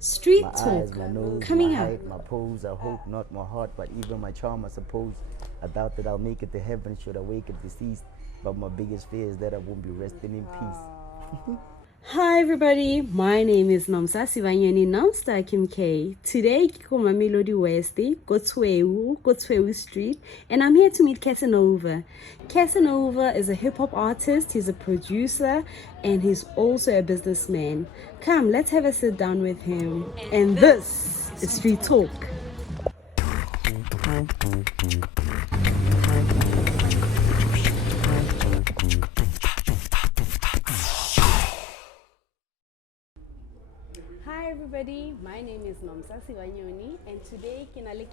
Street My talk eyes, my nose, coming my up. height, my pose. I hope not my heart, but even my charm, I suppose. I doubt that I'll make it to heaven should I wake up deceased. But my biggest fear is that I won't be resting in peace. Hi everybody, my name is Nomsar Nomstar Kim K. Today kiko Melody Westi, Kotweu Street, and I'm here to meet Katzinova. Katzinova is a hip hop artist, he's a producer, and he's also a businessman. Come, let's have a sit down with him. And this is Street Talk. Hi everybody, my name is Nomsar and today kinale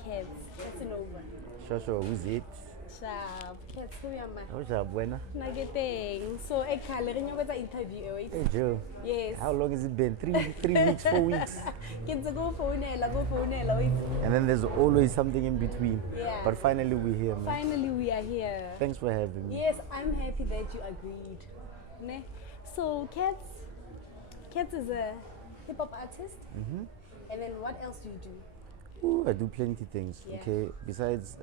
Katzinova. Sure, who's it? Sharp, Katz, who am I? How's up, buena? Nageteng. So, I can't interview. Right? Hey, Joe. Yes. How long has it been? Three weeks, 4 weeks? Kids go for And then there's always something in between. Yeah. But finally we're here, man. Finally, we are here. Thanks for having me. Yes, I'm happy that you agreed. Ne? So, Katz is a hip hop artist. And then what else do you do? Ooh, I do plenty of things. Yeah. Okay, besides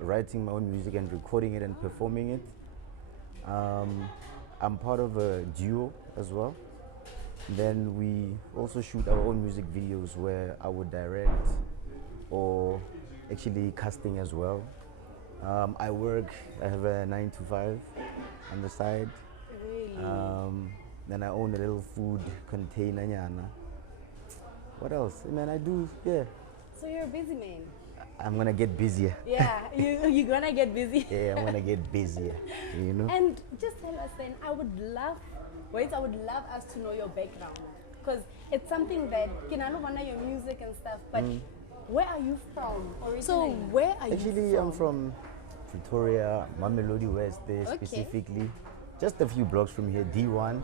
writing my own music and recording it and performing it, I'm part of a duo as well. Then we also shoot our own music videos where I would direct or actually casting as well. I have a 9 to 5 on the side. Really? Then I own a little food container. Nyana. What else? Man, I do, yeah. So, you're a busy man. I'm gonna get busier. Yeah, you're gonna get busy. Yeah, I'm gonna get busier, you know? And just tell us then, I would love us to know your background. Because it's something that, I know your music and stuff, but where are you from originally? So where are Actually, you from? I'm from Pretoria, Mamelodi West specifically. Just a few blocks from here, D1.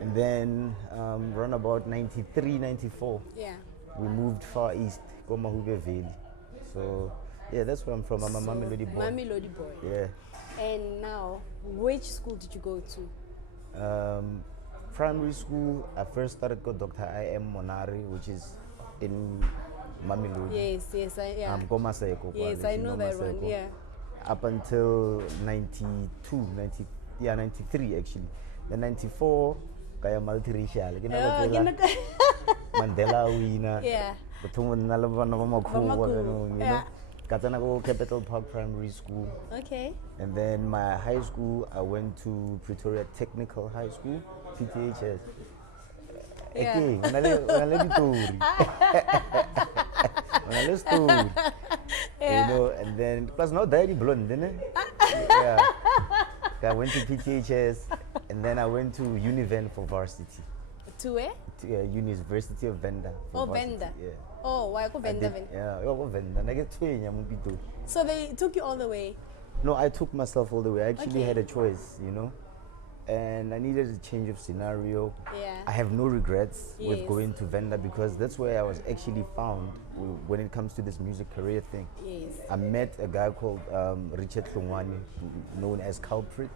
And then around about 93, 94. Yeah. We moved far east, Komahube Valley. So, yeah, that's where I'm from. I'm a Mamelodi boy. Mamelodi boy. Yeah. And now, which school did you go to? Primary school, I first started with Dr. I.M. Monari, which is in Mamelodi. Yes, Komaseko. Yes, I know that one, yeah. Up until 93 actually. Then 94, kaya multiracial. Mandela winner. Yeah. Yeah. Katanago Capital Park Primary School. Okay. And then my high school, I went to Pretoria Technical High School, PTHS. Yeah. Okay, when I you know, and then plus no daddy blonde, didn't it? Yeah. I went to PTHS, and then I went to Univen for varsity. To where? To University of Venda. Oh, Venda. Yeah. Oh, why go Venda? Yeah, I go Venda. I get two. So they took you all the way? No, I took myself all the way. I actually Okay. had a choice, you know, and I needed a change of scenario. Yeah. I have no regrets with Yes. going to Venda because that's where I was actually found when it comes to this music career thing. Yes. I met a guy called Richard Hlongwane, known as Culprit,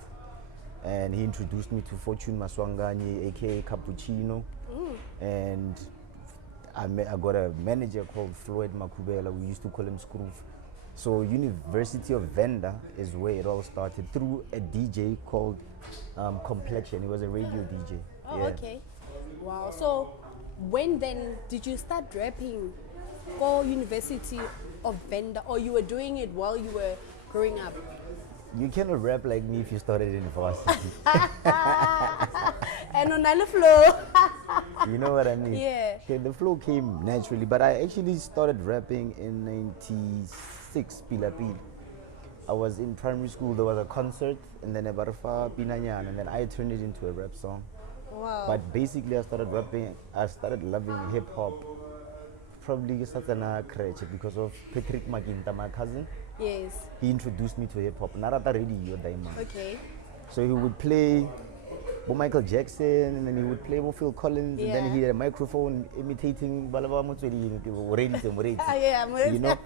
and he introduced me to Fortune Maswangani, aka Cappuccino, and I got a manager called Floyd Makubela. We used to call him Scroof. So University of Venda is where it all started through a DJ called Complexion. He was a radio DJ. Oh, Yeah. okay. Wow. So when then did you start rapping for University of Venda, or you were doing it while you were growing up? You cannot rap like me if you started in varsity. And on the floor. You know what I mean? Yeah. Okay, the flow came naturally, but I actually started rapping in 96, Pilapil. I was in primary school, there was a concert, and then a Barfa Pinanyan, and then I turned it into a rap song. Wow. But basically I started rapping, I started loving hip hop probably Satana Kreche because of Patrick Maginta, my cousin. Yes. He introduced me to hip hop. Narata radio diamond. Okay. So he would play Michael Jackson, and then he would play Phil Collins, and then he had a microphone imitating Balaba Motswedi, Yeah, you know.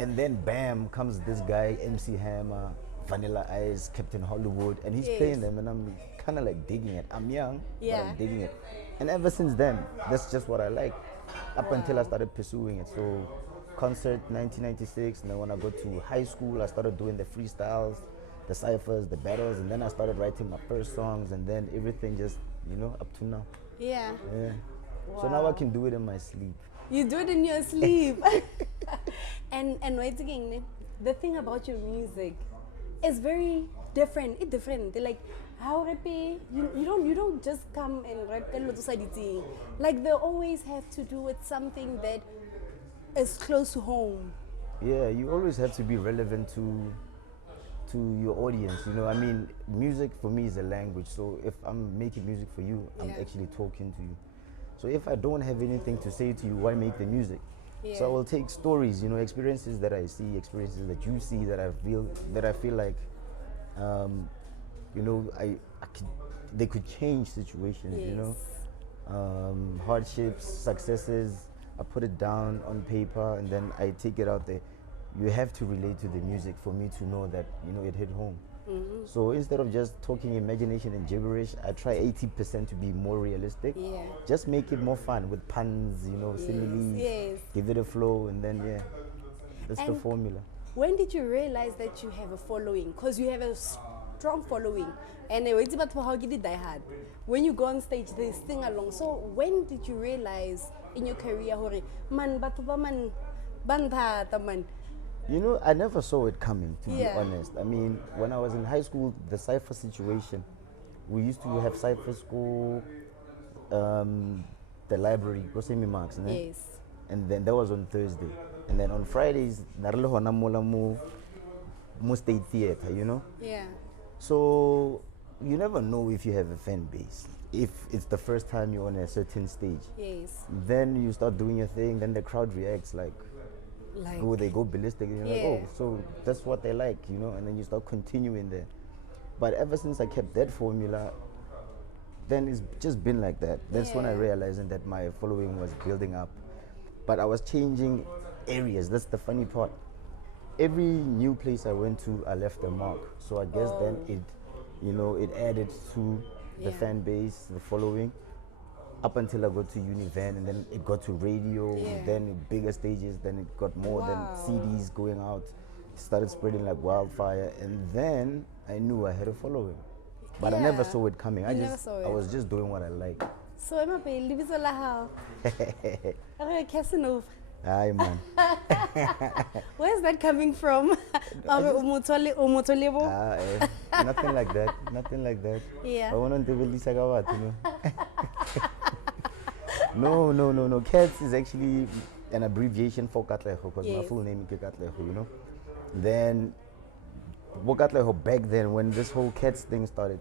And then bam comes this guy, MC Hammer, Vanilla Ice, Captain Hollywood, and he's playing them, and I'm kind of like digging it. I'm young, but I'm digging it. And ever since then, that's just what I like. up until I started pursuing it. So concert 1996, and then when I got to high school, I started doing the freestyles, the ciphers, the battles, and then I started writing my first songs, and then everything just, up to now. Yeah. Yeah. Wow. So now I can do it in my sleep. You do it in your sleep. and wait again, the thing about your music is very different. It's different. Like how rap, you don't just come and rap like they always have to do with something that is close to home. Yeah, you always have to be relevant to your audience. I mean, music for me is a language. So if I'm making music for you, I'm actually talking to you. So if I don't have anything to say to you, why make the music? Yeah. So I will take stories, experiences that I see, experiences that you see, that I feel like, they could change situations. Yes. Hardships, successes. I put it down on paper and then I take it out there. You have to relate to the music for me to know that it hit home. Mm-hmm. So instead of just talking imagination and gibberish, I try 80% to be more realistic. Yeah. Just make it more fun with puns, similes. Yes. Give it a flow, and then that's the formula. When did you realize that you have a following? Because you have a strong following, and it's about how you did die hard. When you go on stage, they sing along. So when did you realize in your career, man, man? I never saw it coming, to be honest. I mean, when I was in high school, the cypher situation, we used to have cypher school, the library, go see me marks, né? Yes. And then that was on Thursday. And then on Fridays, mo state theater, Yeah. So you never know if you have a fan base. If it's the first time you're on a certain stage. Yes. Then you start doing your thing, then the crowd reacts like they go ballistic, and you're like, oh, so that's what they like, and then you start continuing there. But ever since I kept that formula, then it's just been like that. That's when I realized that my following was building up. But I was changing areas. That's the funny part. Every new place I went to, I left a mark. So I guess then it added to the fan base, the following. Up until I got to Univan, and then it got to radio, then bigger stages, then it got more, then CDs going out. It started spreading like wildfire, and then I knew I had a following. But I never saw it coming. I was just doing what I like. So I'm a baby, KATZINOVA. Aye, man. Where's that coming from? Nothing like that. Nothing like that. Yeah. I want to No. Katz is actually an abbreviation for Katleho, because my full name is Katleho, Then, Katleho back then, when this whole Katz thing started,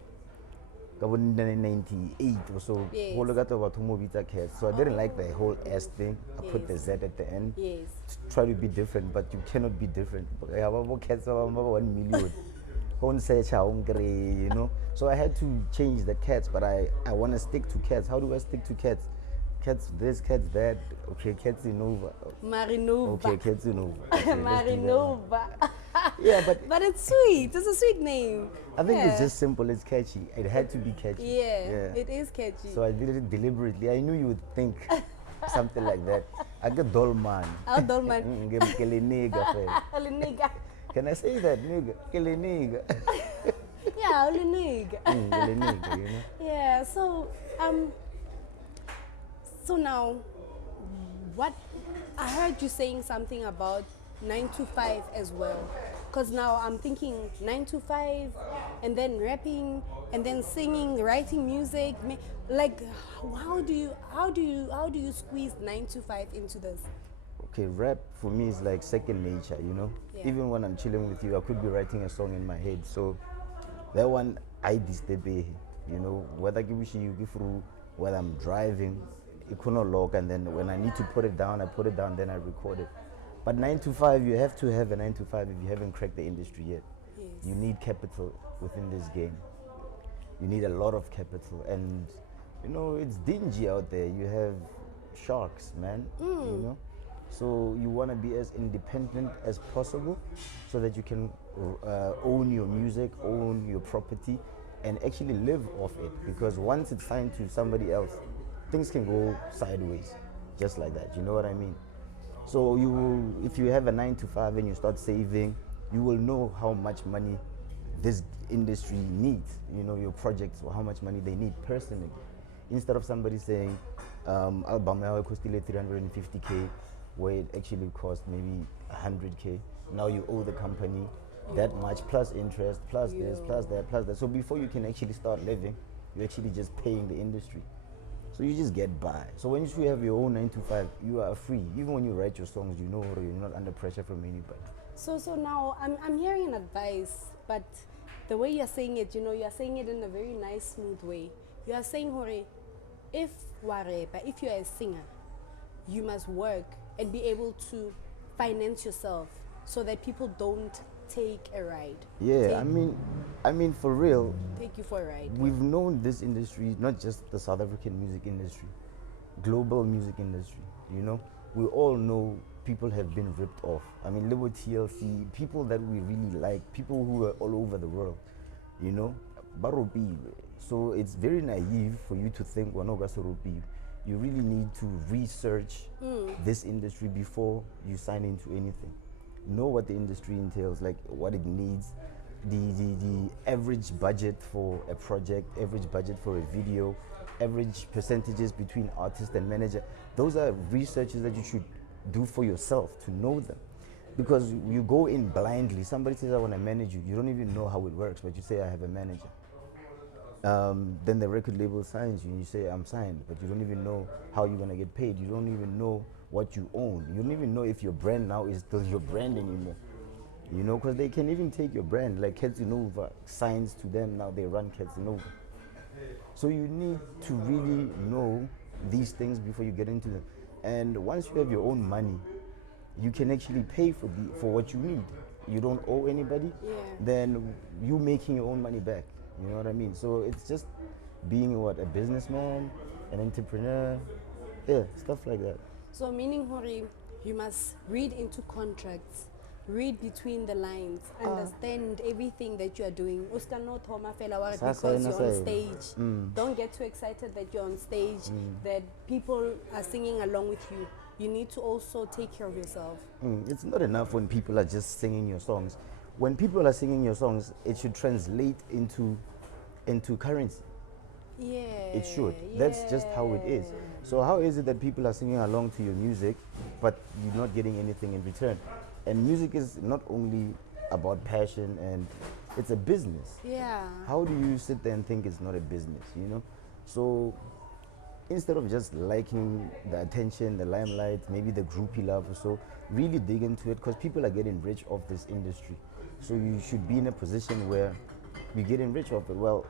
in 1998 or so, Katz. So I didn't like the whole S thing. I put the Z at the end. Yes. To try to be different, but you cannot be different. I have 1 million. So I had to change the Katz, but I want to stick to Katz. How do I stick to Katz? Katz this, Katz that. Okay, KATZINOVA. Marinova. Okay, KATZINOVA. Okay, Marinova. Yeah, but it's sweet. It's a sweet name. I think it's just simple. It's catchy. It had to be catchy. Yeah, it is catchy. So I did it deliberately. I knew you would think something like that. I got Dolman. Oh, Dolman. Can I say that, nigga? Nigga. Yeah, nigga. Yeah. So now, what I heard you saying something about 9 to 5 as well, because now I'm thinking 9 to 5, and then rapping, and then singing, writing music. Like, how do you squeeze 9 to 5 into this? Okay, rap for me is like second nature, Yeah. Even when I'm chilling with you, I could be writing a song in my head. So that one I disturb, whether whether I'm driving, it could not log, and then when I need to put it down, I put it down, then I record it. But 9 to 5, you have to have a 9 to 5 if you haven't cracked the industry yet. Yes. You need capital within this game. You need a lot of capital, and it's dingy out there. You have sharks, man. So you want to be as independent as possible, so that you can own your music, own your property, and actually live off it. Because once it's signed to somebody else, things can go sideways. just like that. You know what I mean? So you will, if you have a 9 to 5 and you start saving, you will know how much money this industry needs. You know, your projects, or how much money they need personally. Instead of somebody saying, album cost 350K, where it actually cost maybe 100K. Now you owe the company that much, plus interest, plus this, plus that, plus that. So before you can actually start living, you're actually just paying the industry. So you just get by. So when you have your own 9 to 5, you are free. Even when you write your songs, you know you're not under pressure from anybody. So now I'm hearing an advice, but the way you're saying it, you're saying it in a very nice, smooth way. You are saying, Hore, if you're a singer, you must work and be able to finance yourself so that people don't take a ride. Yeah, I mean for real. Take you for a ride. We've known this industry, not just the South African music industry, global music industry. You know, we all know people have been ripped off. I mean, Libo TLC, people that we really like, people who are all over the world. You know, baropi. So it's very naive for you to think wanoga soropi. You really need to research this industry before you sign into anything. Know what the industry entails, like what it needs, the average budget for a project, average budget for a video, average percentages between artist and manager. Those are researches that you should do for yourself to know them. Because you go in blindly. Somebody says, I want to manage you. You don't even know how it works, but you say, I have a manager. Then the record label signs you and you say, I'm signed, but you don't even know how you're going to get paid. You don't even know what you own. You don't even know if your brand now is still your brand anymore. You know, because they can even take your brand, like KATZINOVA signs to them, now they run KATZINOVA. So you need to really know these things before you get into them. And once you have your own money, you can actually pay for what you need. You don't owe anybody, then you making your own money back. You know what I mean? So it's just being a businessman, an entrepreneur, stuff like that. So meaning, Hori, you must read into contracts, read between the lines, understand everything that you are doing. Because you're on stage. Don't get too excited that you're on stage, that people are singing along with you. You need to also take care of yourself. It's not enough when people are just singing your songs. When people are singing your songs, it should translate into currency. Yeah. It should. That's just how it is. So how is it that people are singing along to your music, but you're not getting anything in return? And music is not only about passion, and it's a business. Yeah. How do you sit there and think it's not a business, you know? So instead of just liking the attention, the limelight, maybe the groupie love or so, really dig into it, because people are getting rich off this industry. So you should be in a position where you're getting rich off it. Well,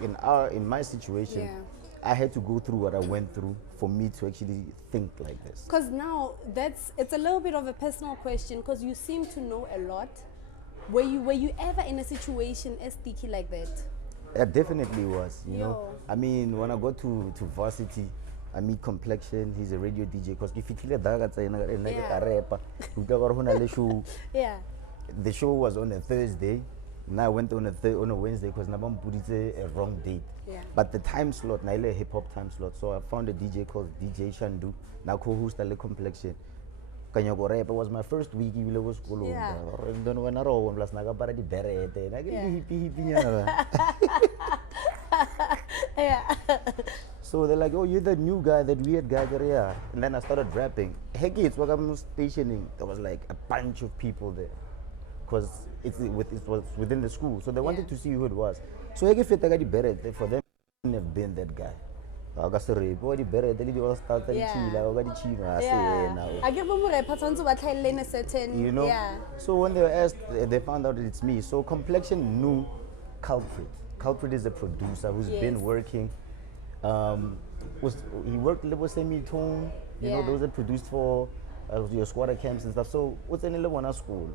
in my situation, I had to go through what I went through for me to actually think like this. Because now it's a little bit of a personal question, because you seem to know a lot. Were you ever in a situation as sticky like that? I definitely was, you know. I mean, when I got to varsity, I meet Complexion. He's a radio DJ. Because if you yeah. The show was on a Thursday. Now I went on a Wednesday because Nabam put it a wrong date. Yeah. But the time slot, Naila hip hop time slot. So I found a DJ called DJ Shandu. Now co-host the Complexion. Kanyako rap was my first week. You was school. Yeah. Don't know when I roll plus naga para di beret. Yeah. So they're like, oh, you're the new guy, that weird guy there, yeah. And then I started rapping. Heck, it's what I'm stationing. There was like a bunch of people there, because it was within the school, so they wanted to see who it was. So I gave it beret for them. I wouldn't have been that guy. I got the rape. What the beret? They all started you know. Yeah. So when they were asked, they found out that it's me. So Complexion knew Culprit. Culprit is a producer who's been working. He worked with Semi-Tone, you know, those that produced for your squatter camps and stuff. So what's in the school?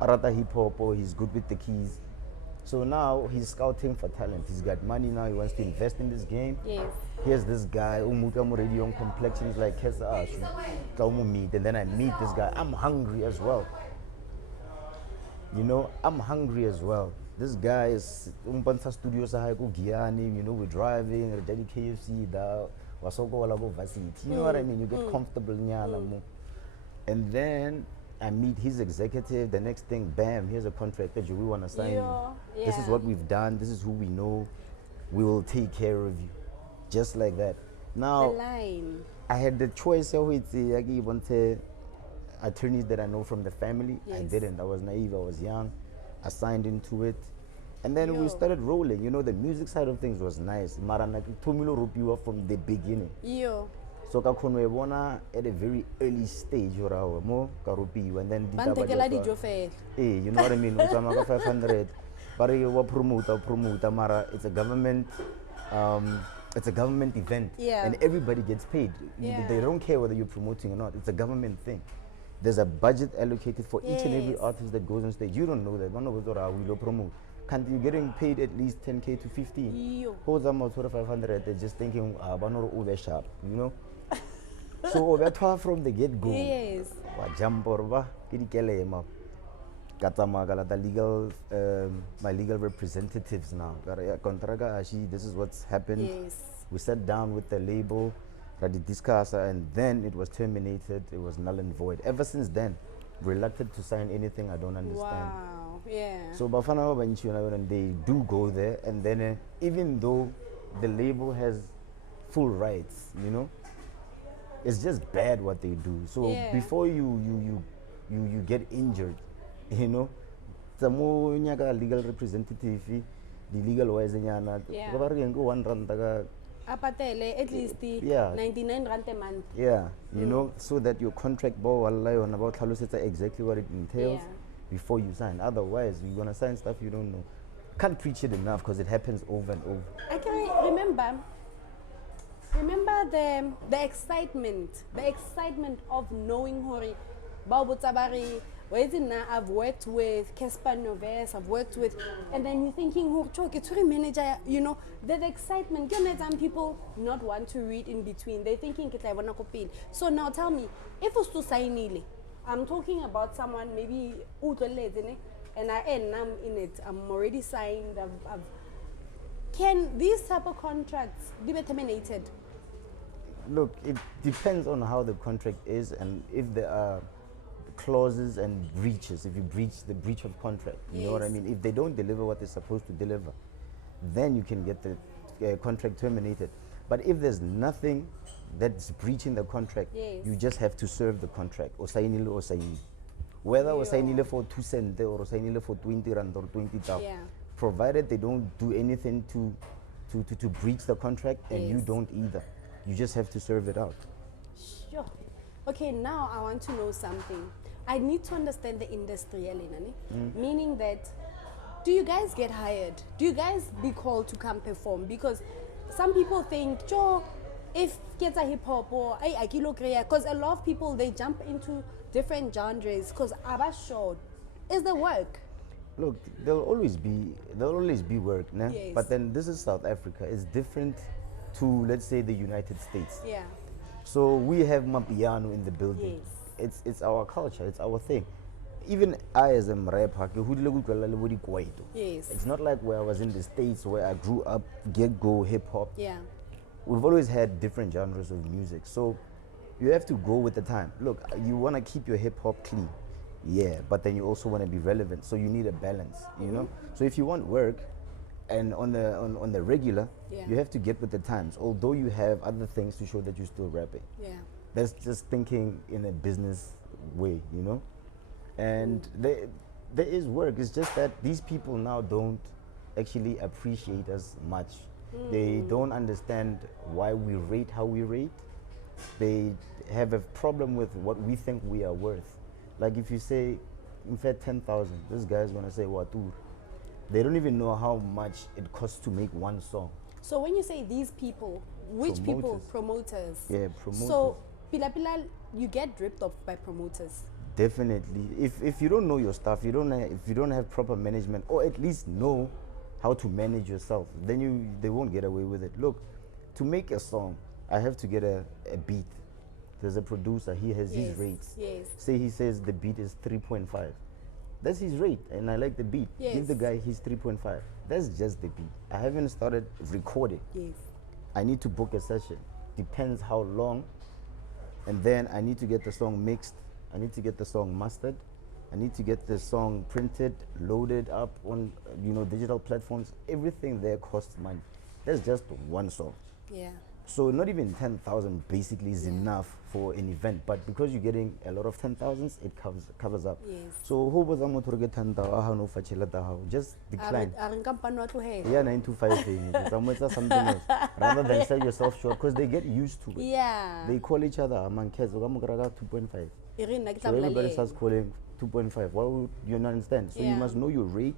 Arata hip hop, or he's good with the keys. So now he's scouting for talent. He's got money now. He wants to invest in this game. Yes. Here's this guy, already on Complexion. He's like, meet. And then I meet this guy. I'm hungry as well. You know, I'm hungry as well. This guy is Studios, you know, we're driving, we're KFC, wasokola go varsity. You know what I mean? You get comfortable nyana mo. And then I meet his executive. The next thing, bam, here's a contract that we want to sign. This is what we've done. This is who we know. We will take care of you, just like that. Now, The line. I had the choice of attorneys that I know from the family. I didn't. I was naive. I was young. I signed into it, and then we started rolling. You know, the music side of things was nice. Marana Tumilo Rupiwa from the beginning. So kakhonwe at a very early stage or more karupiwa, and then you know what I mean? 500. But you promote mara. It's a government. It's a government event, and everybody gets paid. They don't care whether you're promoting or not. It's a government thing. There's a budget allocated for each and every artist that goes on stage. You don't know that. One of us will promote. Can't you getting paid at least 10K to 15? Hold them out 500. They're just thinking, over sharp, you know. So over from the get go. Jump or my legal representatives now. This is what's happened. We sat down with the label, discussed, and then it was terminated. It was null and void. Ever since then, reluctant to sign anything I don't understand. So Bafana when they do go there, and then even though the label has full rights, you know, it's just bad what they do. So before you get injured, you know, the more legal representative, the legal wise one rand at least 99 rand a month. You know, so that your contract on about exactly what it entails before you sign. Otherwise, you're gonna sign stuff you don't know. Can't preach it enough because it happens over and over. I can remember the excitement of knowing Hori Babu Tabari. I've worked with Casper Noves, I've worked with, and then you're thinking, it's a manager, you know, the excitement. You know, some people not want to read in between. They're thinking, so now tell me, if it's to sign, I'm talking about someone maybe and I am in it. I'm already signed. Can these type of contracts be terminated? Look, it depends on how the contract is and if there are clauses and breaches. If you breach the breach of contract, you know what I mean? If they don't deliver what they're supposed to deliver, then you can get the contract terminated. But if there's nothing that's breaching the contract, you just have to serve the contract. Or sign or sign. Whether or sign for 2 cents or sign for 20 rand or 20,000, provided they don't do anything to breach the contract, and you don't either. You just have to serve it out. Sure. Okay, now I want to know something. I need to understand the industry, meaning that, do you guys get hired? Do you guys be called to come perform? Because some people think, Joe, if kids are hip hop or because a lot of people, they jump into different genres because Abba short is the work. Look, there'll always be work, nah? But then this is South Africa. It's different to, let's say, the United States. So we have Mapiano in the building. It's our culture, it's our thing. Even I as a rapper, it's not like where I was in the States where I grew up, get-go, hip-hop. We've always had different genres of music. So you have to go with the time. Look, you want to keep your hip-hop clean. But then you also want to be relevant. So you need a balance, you know? So if you want work, and on the regular, you have to get with the times. Although you have other things to show that you're still rapping. That's just thinking in a business way, you know. And there is work. It's just that these people now don't actually appreciate us much. They don't understand why we rate how we rate. They have a problem with what we think we are worth. Like if you say, in fact, 10,000, this guy's gonna say Watur. They don't even know how much it costs to make one song. So when you say these people, which people? Promoters. Promoters. So Pila, you get ripped off by promoters. Definitely. If you don't know your stuff, if you don't have proper management, or at least know how to manage yourself, then they won't get away with it. Look, to make a song, I have to get a beat. There's a producer, he has his rates. Say he says the beat is 3.5. That's his rate, and I like the beat. Give the guy his 3.5. That's just the beat. I haven't started recording. I need to book a session. depends how long. And then I need to get the song mixed. I need to get the song mastered. I need to get the song printed, loaded up on digital platforms. Everything there costs money. That's just one song. Yeah. So not even 10,000 basically is enough for an event, but because you're getting a lot of 10,000s, it covers up. Yes. So who was amo to get 10,000? Just decline. Yeah, 9 to 5 something else. Rather than sell yourself short, because they get used to it. Yeah. They call each other among kids 2.5. So everybody starts calling 2.5. Why would you not understand? So you must know your rate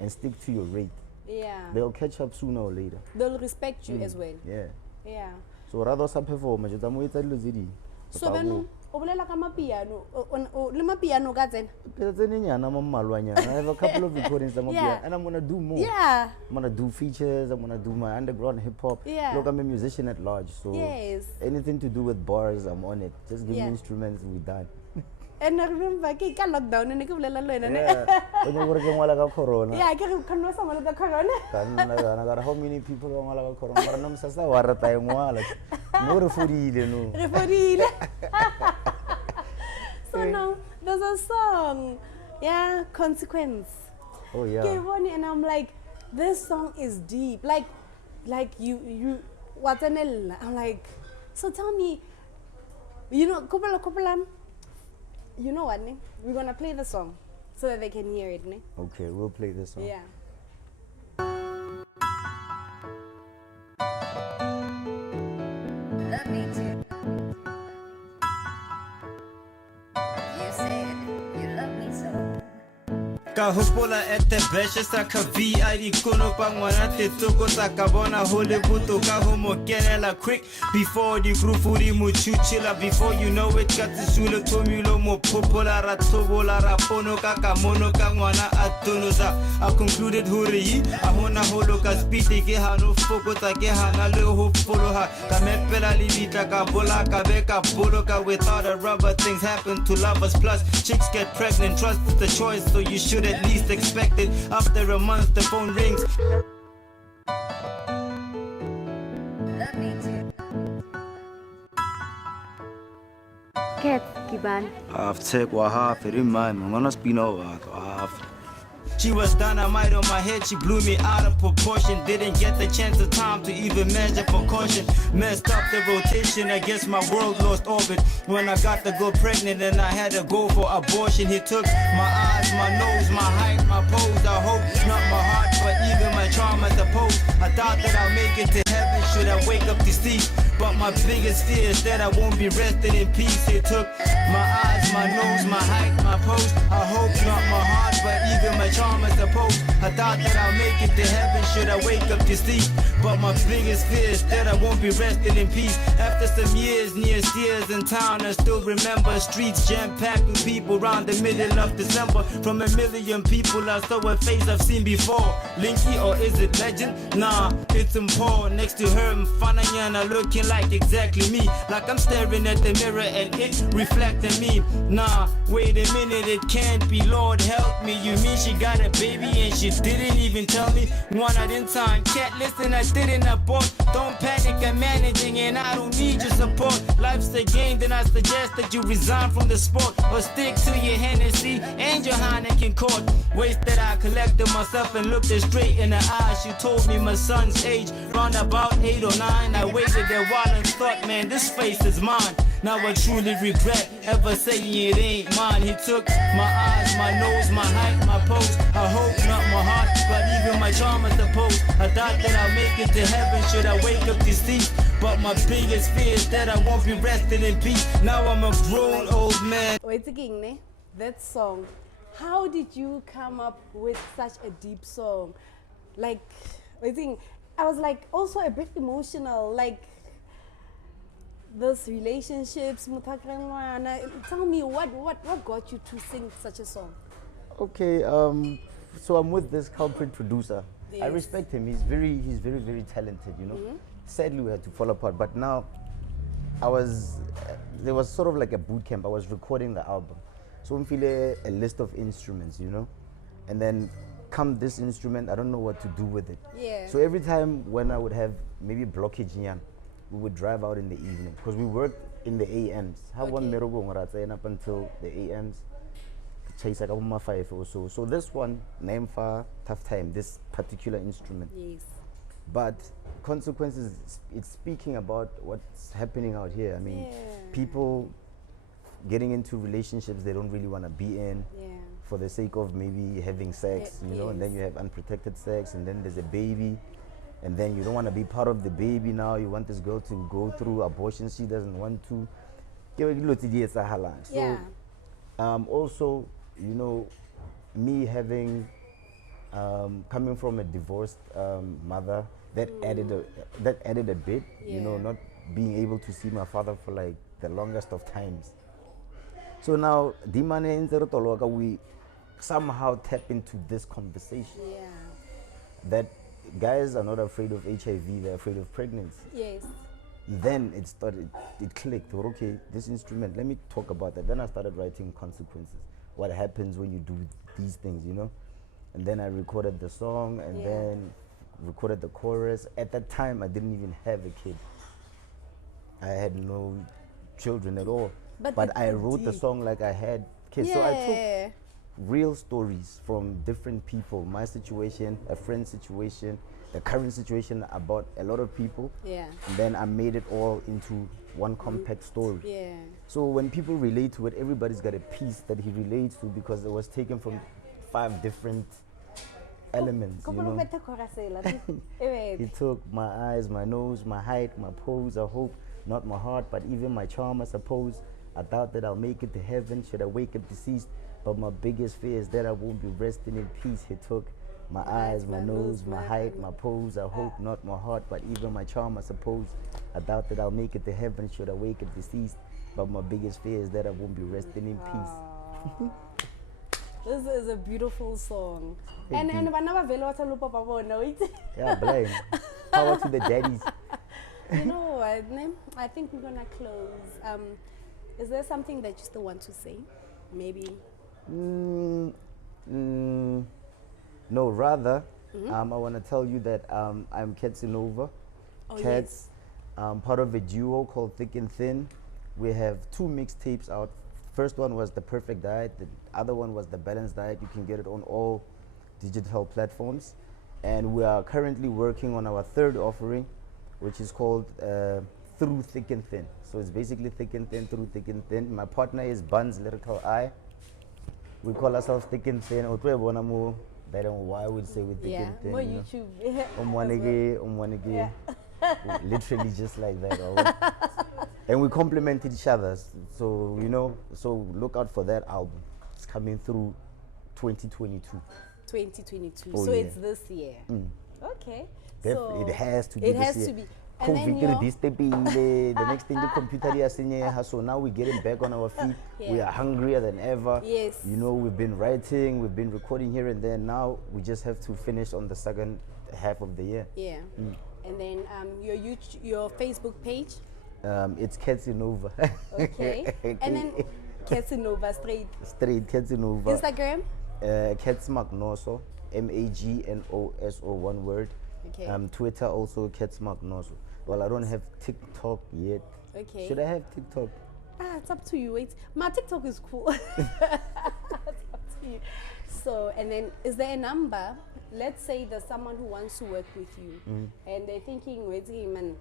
and stick to your rate. Yeah. They'll catch up sooner or later. They'll respect you as well. Yeah. Yeah. So rather sa perform je tamo etsa dilo tse di. So beno o bolela ka mapiano o le mapiano ka tsena. Tsene nyana mo mmalwanyana. I have a couple of recordings that Yeah. and I'm gonna do more. Yeah. I'm gonna do features, I'm gonna do my underground hip hop. Yeah. Look, I'm a musician at large, so Yes. anything to do with bars, I'm on it. Just give Yeah. me instruments, we done. And I remember ke ka lockdown ne ke bolela le wena ne. Yeah. When you work on wala ka corona. Yeah, ke re khonwa sa mala ka corona. Kana how many people on wala ka corona? Mara nam sasa wara tayo ngwala. No re fodile no. Re fodile. So now there's a song. Yeah, Consequence. Oh yeah. Okay, and I'm like, this song is deep. Like you what's an L? I'm like, so tell me, couple you know what, ne? We're gonna play the song so that they can hear it, ne? Okay, we'll play this song. Yeah. Love me too. You said you love me so. Ka hopola at the bash sa ka vi ID kono pa ngwana te tsoko sa ka bona hole butoka ho mo kenela quick before the group uri mo chuchila before you know it ka tsula tomilo mo popola ra tobola ra pono ka ka mono ka ngwana atonoza I concluded huri a hona holo ka speed ke ha no fokotsa ke hana le ho foloha ka mepela le bita ka bola ka be ka bolo ka without a rubber things happen to lovers plus chicks get pregnant trust is the choice so you should at least expect it. After a month the phone rings. Love me too. Katz Kiban. I've taken half it in my I'm gonna spin over half. She was dynamite on my head, she blew me out of proportion. Didn't get the chance of time to even measure for caution. Messed up the rotation, I guess my world lost orbit. When I got the girl pregnant and I had to go for abortion. He took my eyes, my nose, my height, my pose. I hope not my heart, but even my charm I suppose. I thought that I'll make it to heaven should I wake up deceased. But my biggest fear is that I won't be resting in peace. He took my eyes, my nose, my height, my pose. I hope not my heart, but even my charm I suppose. I thought that I'll make it to heaven should I wake up deceased. But my biggest fear is that I won't be resting in peace. After some years, near years in town, I still remember streets jam-packed with people around the middle of December. From a million people, I saw a face I've seen before. Linky or is it legend? Nah, it's Paul. Next to her, Mfananyana looking like exactly me. Like I'm staring at the mirror and it reflecting me. Nah, wait a minute, it can't be. Lord help me. You mean she got a baby and she didn't even tell me? One at in time, can't listen, I didn't abort. Don't panic, I'm managing and I don't need your support. Life's a game, then I suggest that you resign from the sport or stick to your Hennessy and your Heineken court. Waste that I collected myself and looked her straight in the eye. She told me my son's age, round about 8 or 9. I waited a while and thought, man, this face is mine. Now I truly regret ever saying it ain't mine. He took my eyes, my nose, my height, my pose. I hope not my heart, but even my charm I suppose. I thought that I'll make it to heaven should I wake up deceased. But my biggest fear is that I won't be resting in peace. Now I'm a grown old man. Wait again, ne? That song. How did you come up with such a deep song? Like, I was like also a bit emotional. Like those relationships, tell me what got you to sing such a song? Okay, so I'm with this culprit producer. Yes. I respect him. He's very, very talented. You know. Mm-hmm. Sadly, we had to fall apart. But now, there was sort of like a boot camp. I was recording the album, so I'm feeling a list of instruments. You know, and then come this instrument, I don't know what to do with it. Yeah. So every time when I would have maybe blockage, we would drive out in the evening because we worked in the AMs. How one Okay. up until the AMs. Chase like 5 or so. So this one, name for tough time, this particular instrument. Yes. But consequences, it's speaking about what's happening out here. I mean, people getting into relationships they don't really want to be in for the sake of maybe having sex, you know, and then you have unprotected sex, and then there's a baby, and then you don't want to be part of the baby now. You want this girl to go through abortion. She doesn't want to. So, also, you know, me having coming from a divorced mother, that added a bit. You know, not being able to see my father for like the longest of times. So now, we somehow tap into this conversation. That guys are not afraid of HIV; they're afraid of pregnancy. Yes. Then it clicked. Okay, this instrument. Let me talk about that. Then I started writing consequences. What happens when you do these things, you know? And then I recorded the song, and then recorded the chorus. At that time, I didn't even have a kid. I had no children at all. But I wrote the song like I had kids. So I took real stories from different people, my situation, a friend's situation, the current situation about a lot of people. And then I made it all into one compact story. So when people relate to it, everybody's got a piece that he relates to because it was taken from 5 different elements, you know. He took my eyes, my nose, my height, my pose, I hope, not my heart, but even my charm, I suppose. I doubt that I'll make it to heaven, should I wake up deceased. But my biggest fear is that I won't be resting in peace. He took my eyes, my nose, my height, my pose, I hope, not my heart, but even my charm, I suppose. I doubt that I'll make it to heaven, should I wake up deceased. But my biggest fear is that I won't be resting in peace. This is a beautiful song. And whenever Velo Lupa Pavo, yeah, blame. Power to the daddies. You know what? I think we're gonna close. Is there something that you still want to say? Maybe. No, rather, I want to tell you that I'm KATZINOVA. Katz, part of a duo called Thick and Thin. We have 2 mixtapes out. First one was The Perfect Diet. The other one was The Balanced Diet. You can get it on all digital platforms. And we are currently working on our 3rd offering, which is called Through Thick and Thin. So it's basically Thick and Thin, Through Thick and Thin. My partner is Buns Lyrical Eye. We call ourselves Thick and Thin. I don't know why we'd say with Thick and Thin. More YouTube. Literally just like that. And we complement each other. So, you know, so look out for that album. It's coming through 2022. 2022. So it's this year. Okay. So it has to be. It has to be. And then the next thing the computer is so now we're getting back on our feet. We are hungrier than ever. Yes. You know, we've been writing, we've been recording here and there. Now we just have to finish on the second half of the year. And then your Facebook page? It's KATZINOVA. Okay. And then KATZINOVA straight. Straight KATZINOVA. Instagram? KATZMagnoso, Magnoso, one word. Okay. Twitter also KATZMagnoso. Well, I don't have TikTok yet. Okay. Should I have TikTok? It's up to you. Wait, my TikTok is cool. It's up to you. So, and then is there a number? Let's say there's someone who wants to work with you, and they're thinking, wait, man,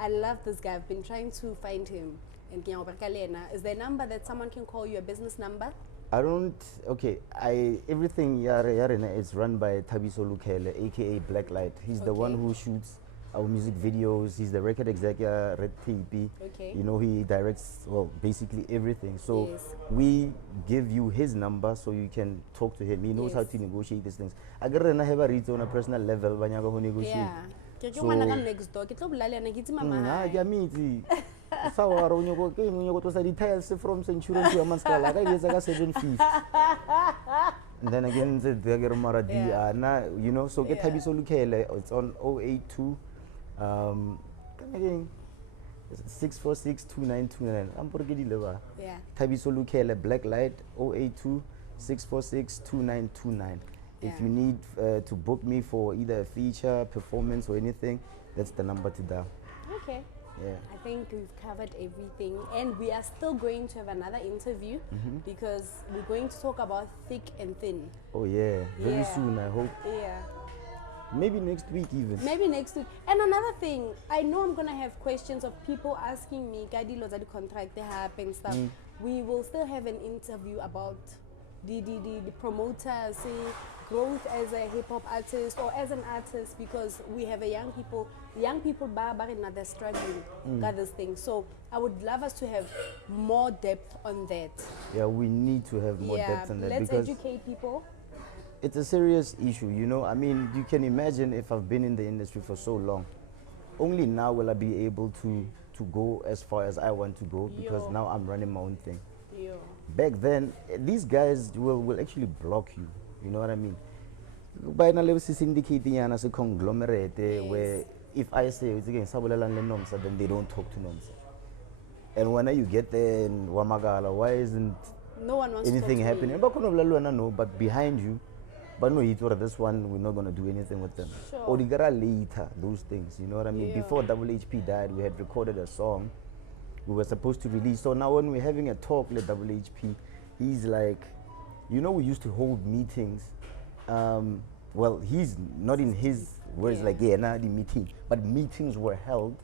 I love this guy. I've been trying to find him. And is there a number that someone can call you, a business number? I don't. Okay, everything Yarena is run by Thabiso Lukele, aka Blacklight. He's the one who shoots our music videos. He's the record executive, Red TP. Okay. You know, he directs, well, basically everything. So we give you his number so you can talk to him. He knows how to negotiate these things. I got to have a read on a personal level when you go negotiate. Yeah. So, next door. from Centurion to Amaskala, I guess 750. And then again, you know, so get Thabiso Lukele. It's on 082 again 646-2929. I'm pretty level. Yeah. Thabiso Lukele, Blacklight 082-646-2929. If you need to book me for either a feature, performance, or anything, that's the number to dial. Okay. Yeah. I think we've covered everything, and we are still going to have another interview because we're going to talk about thick and thin. Oh yeah, very Yeah. soon I hope. Yeah. Maybe next week even. Maybe next week. And another thing, I know I'm gonna have questions of people asking me, "Kadi lo the contract they have and stuff." We will still have an interview about the promoters, growth as a hip hop artist or as an artist, because we have a young people they're struggling got this thing. So I would love us to have more depth on that. Yeah, we need to have more depth on that, let's because educate people. it's a serious issue, you know. I mean, you can imagine if I've been in the industry for so long, only now will I be able to go as far as I want to go, because Yo. now I'm running my own thing. Yo. Back then, these guys will actually block you, you know what I mean? By now, let's syndicate as a conglomerate where if I say it's again Nomsa, then they don't talk to Nomsa. And when you get there in Wamagala, why isn't No one wants anything to talk to happening? me. No, but behind you, but no, this one, we're not going to do anything with them. Sure. Or later, those things, you know what I mean? Yeah. Before WHP died, we had recorded a song we were supposed to release. So now when we're having a talk with WHP, he's like, you know, we used to hold meetings. Well, he's not in his words like, yeah, nah, the meeting, but meetings were held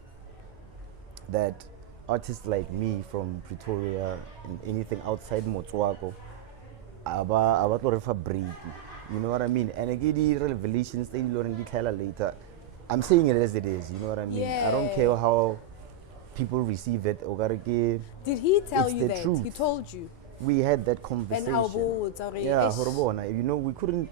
that artists like me from Pretoria and anything outside Motswako, about to break. You know what I mean? And again, the revelations they learn later. I'm saying it as it is. You know what I mean? I don't care how people receive it. Did he tell It's you the that? truth. He told you. We had that conversation. And how sorry. Yeah, horrible. You know, we couldn't.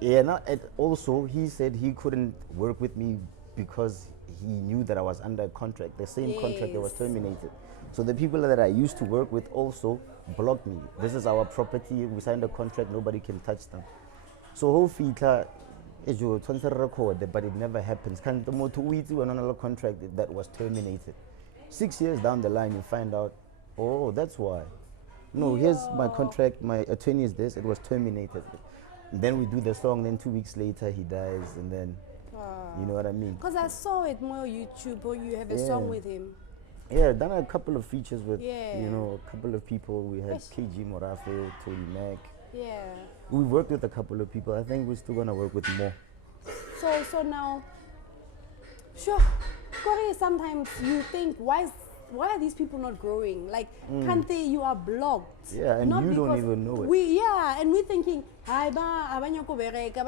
Yeah, also he said he couldn't work with me because he knew that I was under contract, the same contract that was terminated. So the people that I used to work with also blocked me. This is our property. We signed a contract. Nobody can touch them. So whole feature is your record, but it never happens. Can the motor we on another contract that was terminated? 6 years down the line, you find out, oh, that's why. No, here's my contract. My attorney is this. It was terminated. Then we do the song. Then 2 weeks later, he dies, and then you know what I mean. Because I saw it more on YouTube, or you have a song with him. Yeah, done a couple of features with Yeah. you know a couple of people. We had Yes. KG Morafe, Tony Mac. Yeah. We worked with a couple of people. I think we're still gonna work with more. So now, sure, Corey, sometimes you think, why are these people not growing? Like, can't they? You are blocked. Yeah, and Not you don't because even know it. And we're thinking, hi ba, abanya ko bereka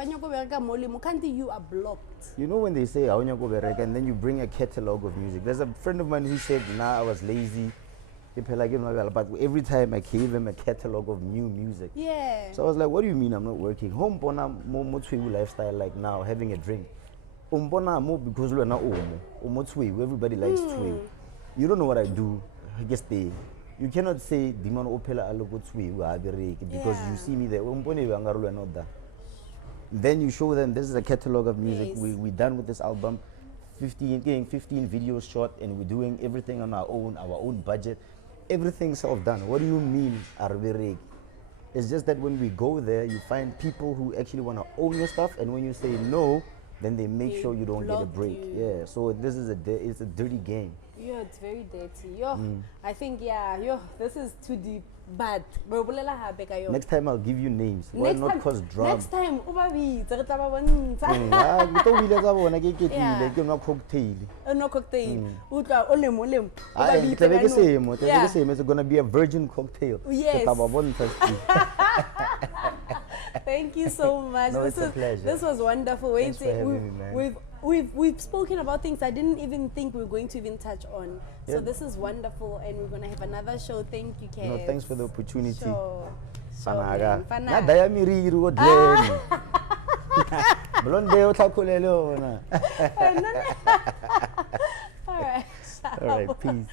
molemo. Can't you are blocked? You know when they say "Awunya ko bereka," and then you bring a catalog of music. There's a friend of mine who said, "Nah, I was lazy." But every time I gave him a catalog of new music. Yeah. So I was like, what do you mean I'm not working? Home bona mo lifestyle like now, having a drink. Umbona mo because we're not everybody likes twig. You don't know what I do. I guess you cannot say Diman Opela Alogo because you see me there. Not that. Then you show them this is a catalog of music. Yes. We're done with this album. 15 videos shot, and we're doing everything on our own budget. Everything's self-done. What do you mean, Arberik? It's just that when we go there, you find people who actually want to own your stuff, and when you say no, then they make sure you don't get a block break. you. Yeah, so this is it's a dirty game. Yeah, it's very dirty. I think, this is too deep. But Next time I'll give you names. Why not cause drama? Next time, No cocktail. no cocktail. Olem. It's gonna be a virgin cocktail. Yes. Thank you so much. No, it's a pleasure. This was wonderful. Thanks for having me, man. We've spoken about things I didn't even think we were going to even touch on. So Yeah. this is wonderful, and we're gonna have another show. Thank you, Katz. No, thanks for the opportunity. Sure. Fanaga. man. Na daya miri ro dlen. Blonde o thakulele ona. All right. All right, peace.